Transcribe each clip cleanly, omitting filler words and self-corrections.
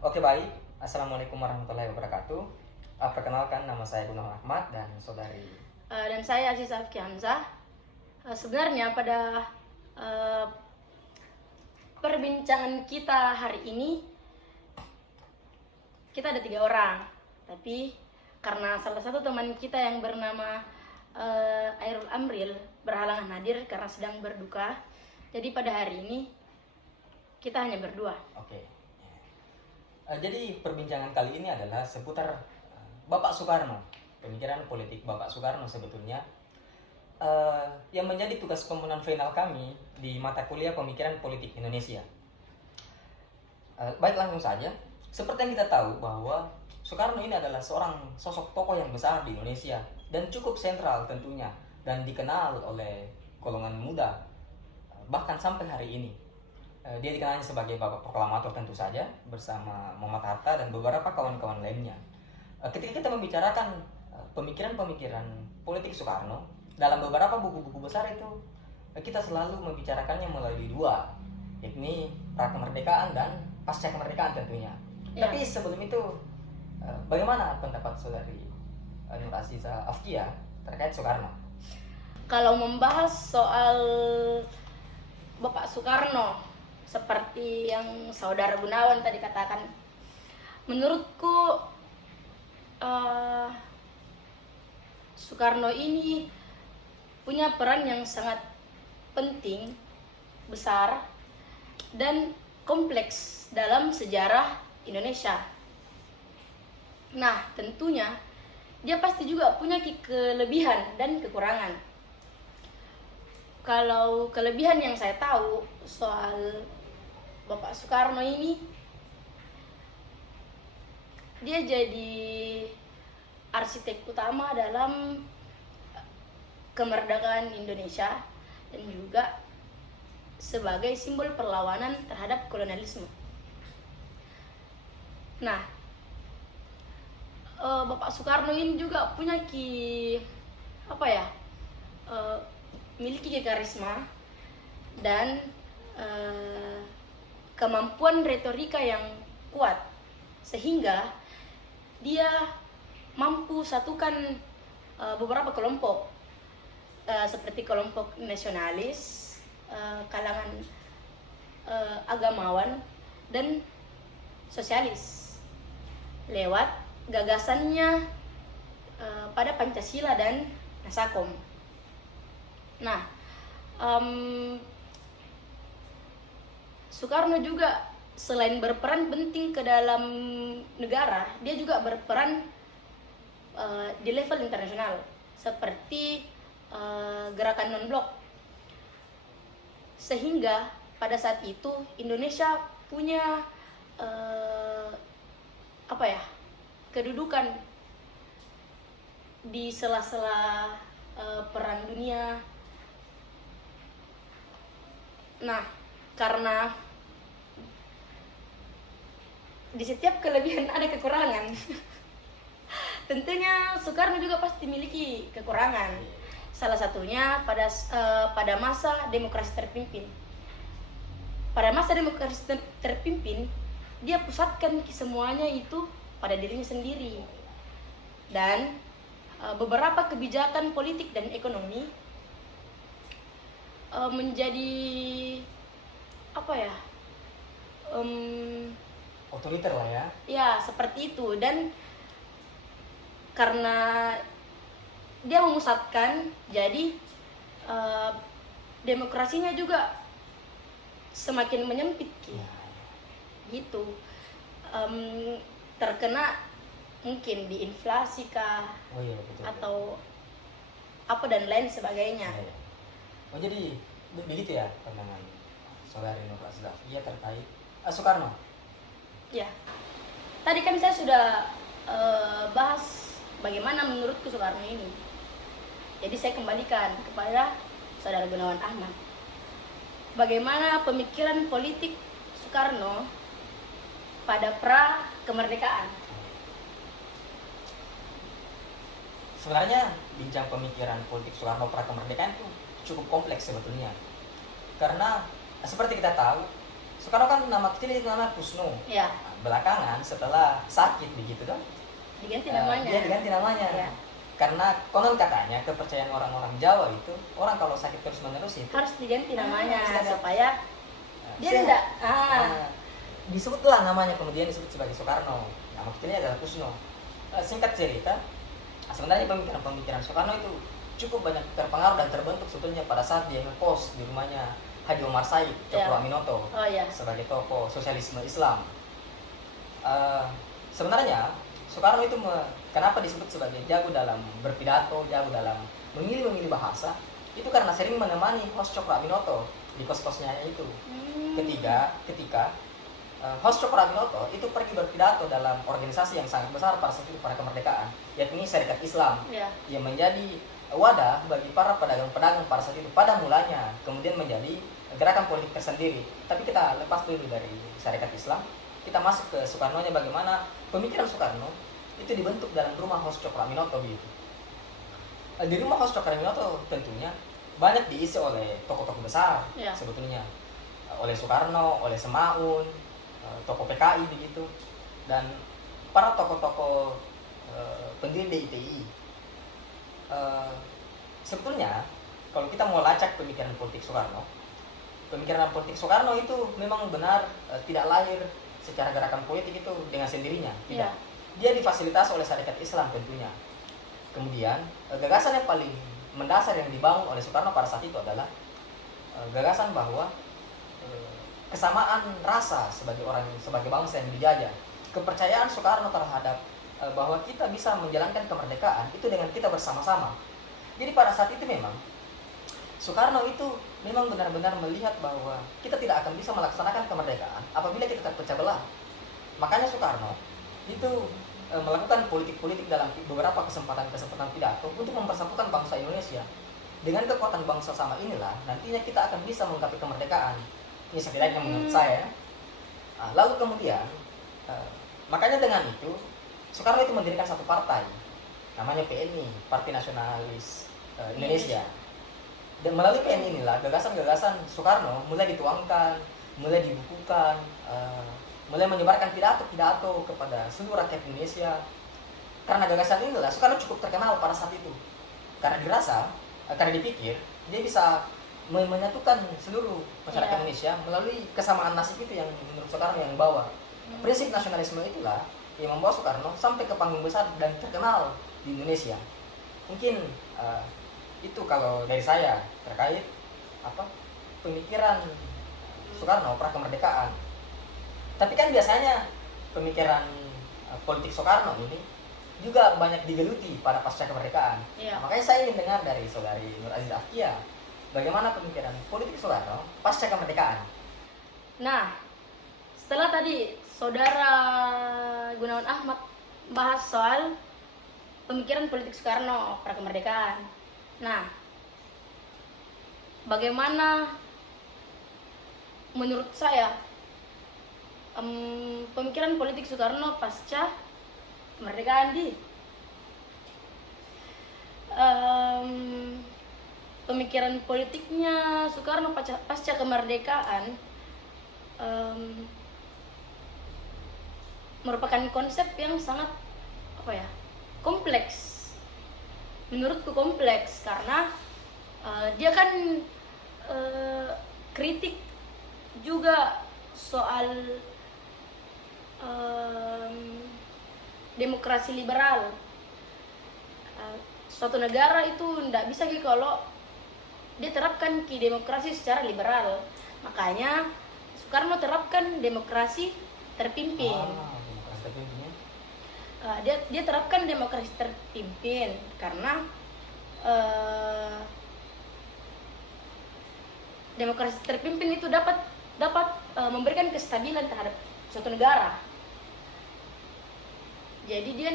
Oke, baik. Assalamualaikum warahmatullahi wabarakatuh. Perkenalkan, nama saya Gunawan Ahmad dan saudari. Dan saya Aziza Afki Hamzah. Sebenarnya pada perbincangan kita hari ini kita ada 3 orang, tapi karena salah satu teman kita yang bernama Airul Amril berhalangan hadir karena sedang berduka, jadi pada hari ini kita hanya berdua. Oke. Jadi perbincangan kali ini adalah seputar Bapak Soekarno, pemikiran politik Bapak Soekarno sebetulnya, yang menjadi tugas pembunuhan final kami di mata kuliah Pemikiran Politik Indonesia. Baik, langsung saja. Seperti yang kita tahu bahwa Soekarno ini adalah seorang sosok tokoh yang besar di Indonesia dan cukup sentral tentunya, dan dikenal oleh golongan muda bahkan sampai hari ini. Dia dikenalnya sebagai Bapak Proklamator tentu saja, bersama Muhammad Hatta dan beberapa kawan-kawan lainnya. Ketika kita membicarakan pemikiran-pemikiran politik Soekarno, dalam beberapa buku-buku besar itu kita selalu membicarakannya melalui 2, yakni pra-kemerdekaan dan pasca kemerdekaan tentunya. Ya. Tapi sebelum itu, bagaimana pendapat saudari Nur Aziza Afkia terkait Soekarno? Kalau membahas soal Bapak Soekarno, seperti yang saudara Gunawan tadi katakan, menurutku Soekarno ini punya peran yang sangat penting, besar, dan kompleks dalam sejarah Indonesia. Nah, tentunya dia pasti juga punya kelebihan dan kekurangan. Kalau kelebihan yang saya tahu soal Bapak Soekarno ini, dia jadi arsitek utama dalam kemerdekaan Indonesia dan juga sebagai simbol perlawanan terhadap kolonialisme. Nah, Bapak Soekarno ini juga punya miliki karisma dan kemampuan retorika yang kuat, sehingga dia mampu satukan beberapa kelompok seperti kelompok nasionalis, kalangan agamawan, dan sosialis lewat gagasannya pada Pancasila dan Nasakom. Nah, Soekarno juga selain berperan penting ke dalam negara, dia juga berperan di level internasional seperti gerakan non-blok, sehingga pada saat itu Indonesia punya kedudukan di sela-sela perang dunia. Nah, karena di setiap kelebihan ada kekurangan. Tentunya Soekarno juga pasti memiliki kekurangan. Salah satunya pada masa demokrasi terpimpin. Pada masa demokrasi terpimpin, dia pusatkan semuanya itu pada dirinya sendiri. Dan beberapa kebijakan politik dan ekonomi menjadi Otoriter lah ya. Ya, seperti itu. Dan karena dia memusatkan, jadi demokrasinya juga semakin menyempit gitu. Terkena mungkin di inflasi kah, betul. atau apa dan lain sebagainya. Oh, jadi begitu ya pandangan saudari Nur Aziza Afkia terkait Soekarno? Ya, tadi kan saya sudah bahas bagaimana menurutku Soekarno ini. Jadi saya kembalikan kepada saudara Gunawan Ahmad. Bagaimana pemikiran politik Soekarno pada pra kemerdekaan? Sebenarnya bincang pemikiran politik Soekarno pra kemerdekaan itu cukup kompleks sebetulnya. Karena seperti kita tahu, Soekarno kan nama kecil itu nama Kusno. Ya, Nah, belakangan setelah sakit begitu kan, diganti namanya. dia diganti namanya. Ya. Karena konon katanya kepercayaan orang-orang Jawa itu orang kalau sakit terus menerus itu Harus diganti namanya harus diganti. supaya dia sehat. tidak Disebutlah namanya kemudian disebut sebagai Soekarno. Nama kecilnya adalah Kusno. Singkat cerita, sebenarnya pemikiran Soekarno itu cukup banyak terpengaruh dan terbentuk sebetulnya pada saat dia ngekos di rumahnya Haji Omar Said Cokro Ya. Aminoto Oh ya. sebagai tokoh sosialisme Islam. Sebenarnya Soekarno itu kenapa disebut sebagai jago dalam berpidato, jago dalam memilih bahasa, itu karena sering menemani host Cokro Aminoto di kos-kosnya itu. Ketika host Cokro Aminoto itu pergi berpidato dalam organisasi yang sangat besar pada saat itu, pada kemerdekaan, yakni Serikat Islam, Ya. yang menjadi wadah bagi para pedagang-pedagang pada saat itu pada mulanya, kemudian menjadi gerakan politik tersendiri. Tapi kita lepas dulu dari Serikat Islam, kita masuk ke Soekarno-nya, bagaimana pemikiran Soekarno itu dibentuk dalam rumah host Cokro Aminoto gitu. Di rumah host Cokro Aminoto tentunya banyak diisi oleh tokoh-tokoh besar Ya. sebetulnya, oleh Soekarno, oleh Semaun, tokoh PKI begitu, dan para tokoh-tokoh pendiri DITI. Sebetulnya kalau kita mau lacak pemikiran politik Soekarno itu memang benar tidak lahir secara gerakan politik itu dengan sendirinya, tidak. Ya. Dia difasilitasi oleh Serikat Islam tentunya. Kemudian gagasan yang paling mendasar yang dibangun oleh Soekarno pada saat itu adalah gagasan bahwa kesamaan rasa sebagai bangsa yang dijajah. Kepercayaan Soekarno terhadap bahwa kita bisa menjalankan kemerdekaan itu dengan kita bersama-sama. Jadi pada saat itu memang Soekarno itu memang benar-benar melihat bahwa kita tidak akan bisa melaksanakan kemerdekaan apabila kita terpecah belah. Makanya Soekarno itu melakukan politik-politik dalam beberapa kesempatan pidato untuk mempersatukan bangsa Indonesia. Dengan kekuatan bangsa sama inilah nantinya kita akan bisa menggapai kemerdekaan. Ini setidaknya menurut saya. Lalu kemudian makanya dengan itu Soekarno itu mendirikan satu partai namanya PNI, Partai Nasionalis Indonesia. Dan melalui PNI inilah gagasan-gagasan Soekarno mulai dituangkan, mulai dibukukan, mulai menyebarkan pidato-pidato kepada seluruh rakyat Indonesia. Karena gagasan inilah Soekarno cukup terkenal pada saat itu. Karena dipikir dia bisa menyatukan seluruh masyarakat Indonesia melalui kesamaan nasib itu yang menurut Soekarno yang bawa. Prinsip nasionalisme itulah yang membawa Soekarno sampai ke panggung besar dan terkenal di Indonesia. Mungkin itu kalau dari saya terkait pemikiran Soekarno pra kemerdekaan. Tapi kan biasanya pemikiran politik Soekarno ini juga banyak digeluti pada pasca kemerdekaan. Ya. Makanya saya ingin dengar dari saudari Nur Aziz Afkia, bagaimana pemikiran politik Soekarno pasca kemerdekaan. Nah, setelah tadi saudara Gunawan Ahmad bahas soal pemikiran politik Soekarno pra kemerdekaan. Nah, bagaimana menurut saya pemikiran politik Soekarno pasca kemerdekaan pemikiran politiknya Soekarno pasca kemerdekaan merupakan konsep yang sangat kompleks. Menurutku kompleks karena dia kan kritik juga soal demokrasi liberal. Suatu negara itu tidak bisa kalau dia terapkan ke demokrasi secara liberal. Makanya Soekarno terapkan demokrasi terpimpin. Demokrasi terpimpin. Dia terapkan demokrasi terpimpin karena demokrasi terpimpin itu dapat memberikan kestabilan terhadap suatu negara. Jadi dia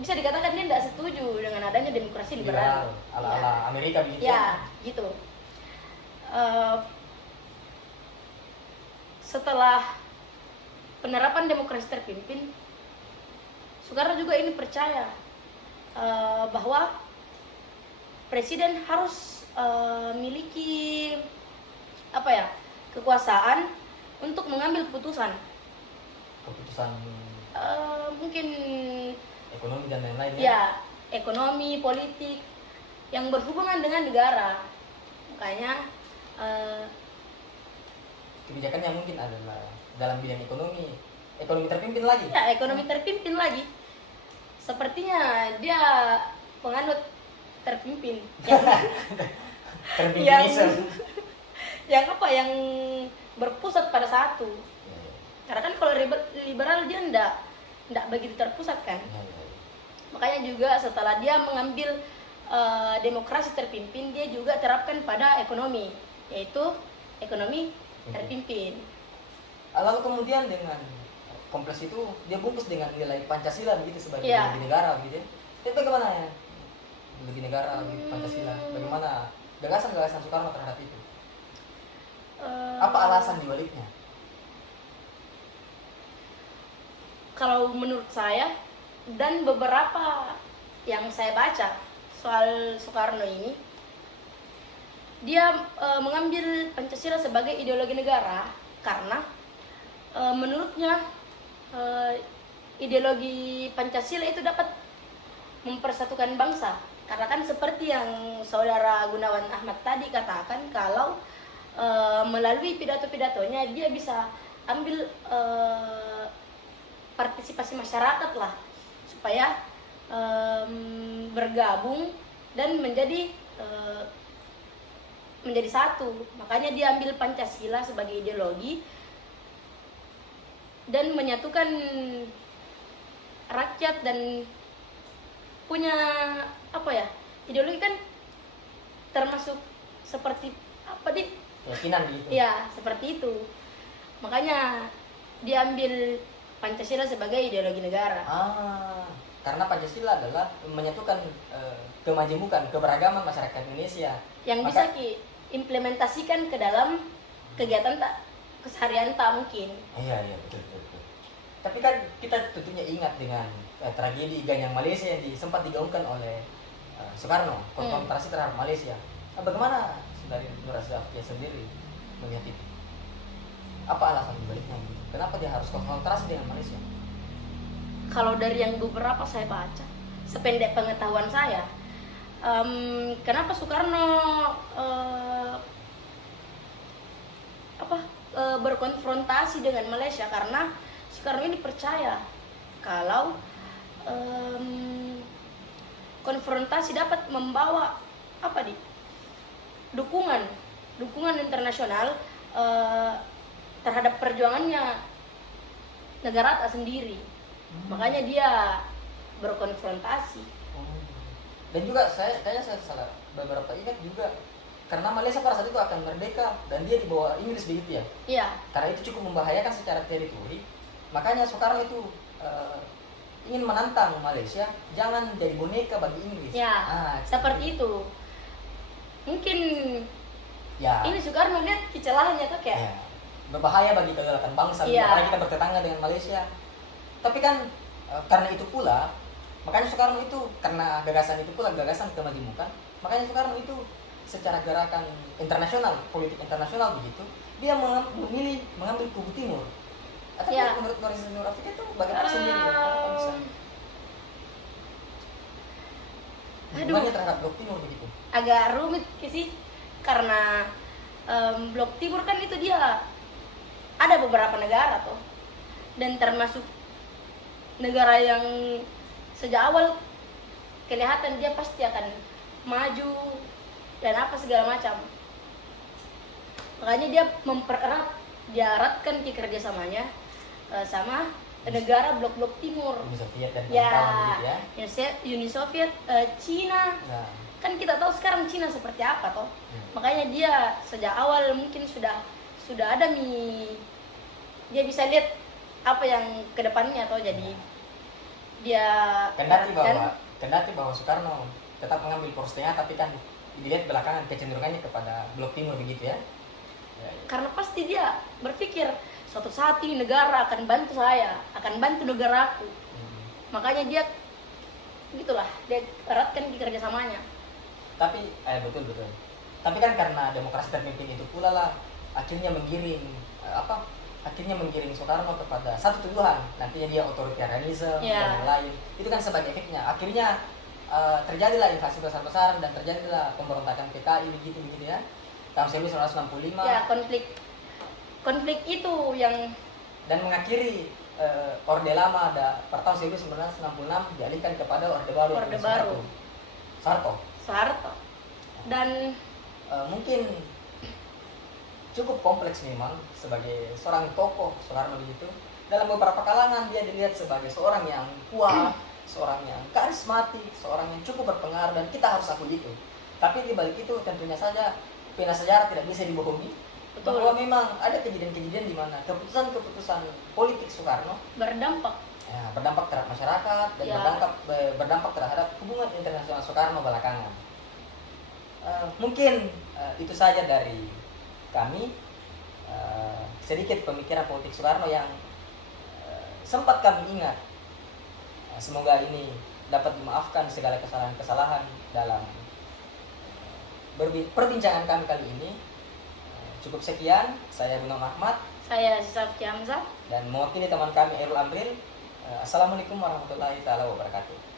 bisa dikatakan dia tidak setuju dengan adanya demokrasi liberal. Ala Amerika begitu. Ya, gitu. Setelah penerapan demokrasi terpimpin, Soekarno juga ini percaya bahwa presiden harus miliki kekuasaan untuk mengambil keputusan. Keputusan Mungkin ekonomi dan lain-lain ya. ya ekonomi, politik yang berhubungan dengan negara. Makanya Kebijakannya mungkin adalah dalam bidang ekonomi terpimpin lagi. ya ekonomi terpimpin lagi. Sepertinya dia penganut terpimpin yang Terpimpinisme. yang apa yang berpusat pada satu. Ya, ya. Karena kan kalau liberal dia ndak begitu terpusat kan. Ya, ya, ya. Makanya juga setelah dia mengambil demokrasi terpimpin, dia juga terapkan pada ekonomi, yaitu ekonomi terpimpin. Lalu kemudian dengan kompleks itu dia bungkus dengan nilai Pancasila begitu sebagai Iya. ideologi negara begitu ya. Jadi bagaimana ya ideologi negara begitu Pancasila? Bagaimana gagasan-gagasan Soekarno terhadap itu? Apa alasan dibaliknya? Kalau menurut saya dan beberapa yang saya baca soal Soekarno ini, dia mengambil Pancasila sebagai ideologi negara karena menurutnya ideologi Pancasila itu dapat mempersatukan bangsa. Karena kan seperti yang saudara Gunawan Ahmad tadi katakan, kalau melalui pidato-pidatonya dia bisa ambil partisipasi masyarakat lah, supaya bergabung dan menjadi satu. Makanya dia ambil Pancasila sebagai ideologi dan menyatukan rakyat dan punya apa ya, ideologi kan termasuk seperti apa di Keyakinan gitu. ya seperti itu. Makanya dia ambil Pancasila sebagai ideologi negara. Karena Pancasila adalah menyatukan kemajemukan, keberagaman masyarakat Indonesia Yang bisa diimplementasikan ke dalam kegiatan keseharian tak mungkin. Iya betul. Tapi kan kita tentunya ingat dengan tragedi Ganyang Malaysia yang sempat digaungkan oleh Soekarno, konfrontasi terhadap Malaysia. Bagaimana dari Nur Asdafia sendiri melihat itu? Apa alasan dibaliknya? Kenapa dia harus konfrontasi dengan Malaysia? Kalau dari yang beberapa saya baca, sependek pengetahuan saya, kenapa Soekarno berkonfrontasi dengan Malaysia? Karena Soekarno ini percaya kalau konfrontasi dapat membawa dukungan internasional terhadap perjuangannya negara tak sendiri. Makanya dia berkonfrontasi. Dan juga saya salah beberapa ingat juga karena Malaysia pada saat itu akan merdeka dan dia di bawah Inggris begitu ya. Iya. Karena itu cukup membahayakan secara teritori. Makanya Soekarno itu ingin menantang Malaysia jangan jadi boneka bagi Inggris. Ya, seperti itu. Mungkin ya. Ini Soekarno lihat kecelahannya tuh kayak Ya, berbahaya bagi kedaulatan bangsa. Iya. Karena kita bertetangga dengan Malaysia. Tapi kan karena itu pula, makanya Soekarno itu karena gagasan itu pula gagasan kemajemukan. Makanya Soekarno itu secara gerakan internasional, politik internasional begitu, dia memilih mengambil kubu timur. Atau Ya. menurut Marisa Nurafika itu bagaimana sendiri? Kenapa bisa? Hubungannya terhadap blok timur begitu. agak rumit sih, karena blok timur kan itu dia ada beberapa negara tuh, dan termasuk negara yang sejak awal kelihatan dia pasti akan maju dan apa segala macam. Makanya dia eratkan kerjasamanya sama negara blok-blok timur. Uni Soviet dan Ya, kawan-kawan begitu ya. Uni Soviet, Cina. Nah, Kan kita tahu sekarang Cina seperti apa toh. hmm. Makanya dia sejak awal mungkin sudah ada dia bisa lihat apa yang kedepannya toh, jadi dia Kendati bahwa Soekarno tetap mengambil poros tengah, tapi kan dilihat belakangan kecenderungannya kepada blok timur begitu ya. karena pasti dia berpikir suatu saat ini negara akan bantu saya, akan bantu negaraku. Makanya dia gitulah, dia eratkan kerjasamanya. Tapi betul. Tapi kan karena demokrasi terpimpin itu pula lah akhirnya menggiring akhirnya menggiring Soekarno kepada satu tuduhan, nantinya dia otoritarianisme Ya. dan lain-lain. Itu kan sebagai efeknya. Akhirnya terjadilah invasi besar-besaran dan terjadilah pemberontakan PKI begitu ya. Tahun 1965 Ya, konflik itu yang dan mengakhiri Orde Lama pada tahun 1966 dialihkan kepada Orde Baru. Orde Baru. Soeharto. Dan Mungkin cukup kompleks memang sebagai seorang tokoh Soekarno begitu. Dalam beberapa kalangan dia dilihat sebagai seorang yang kuat, seorang yang karismatik, seorang yang cukup berpengaruh dan kita harus akui itu. Tapi di balik itu tentunya saja pena sejarah tidak bisa dibohongi. Betul. Bahwa memang ada kejadian-kejadian di mana keputusan-keputusan politik Soekarno berdampak. Berdampak terhadap masyarakat dan Ya. berdampak terhadap hubungan internasional Soekarno belakangan. Mungkin itu saja dari kami, sedikit pemikiran politik Soekarno yang sempat kami ingat. Semoga ini dapat dimaafkan segala kesalahan-kesalahan dalam perbincangan kami kali ini. Cukup sekian, saya Bung Ahmad. Saya Safki Hamzah. Dan mewakili teman kami Erul Amril. Assalamualaikum warahmatullahi wabarakatuh.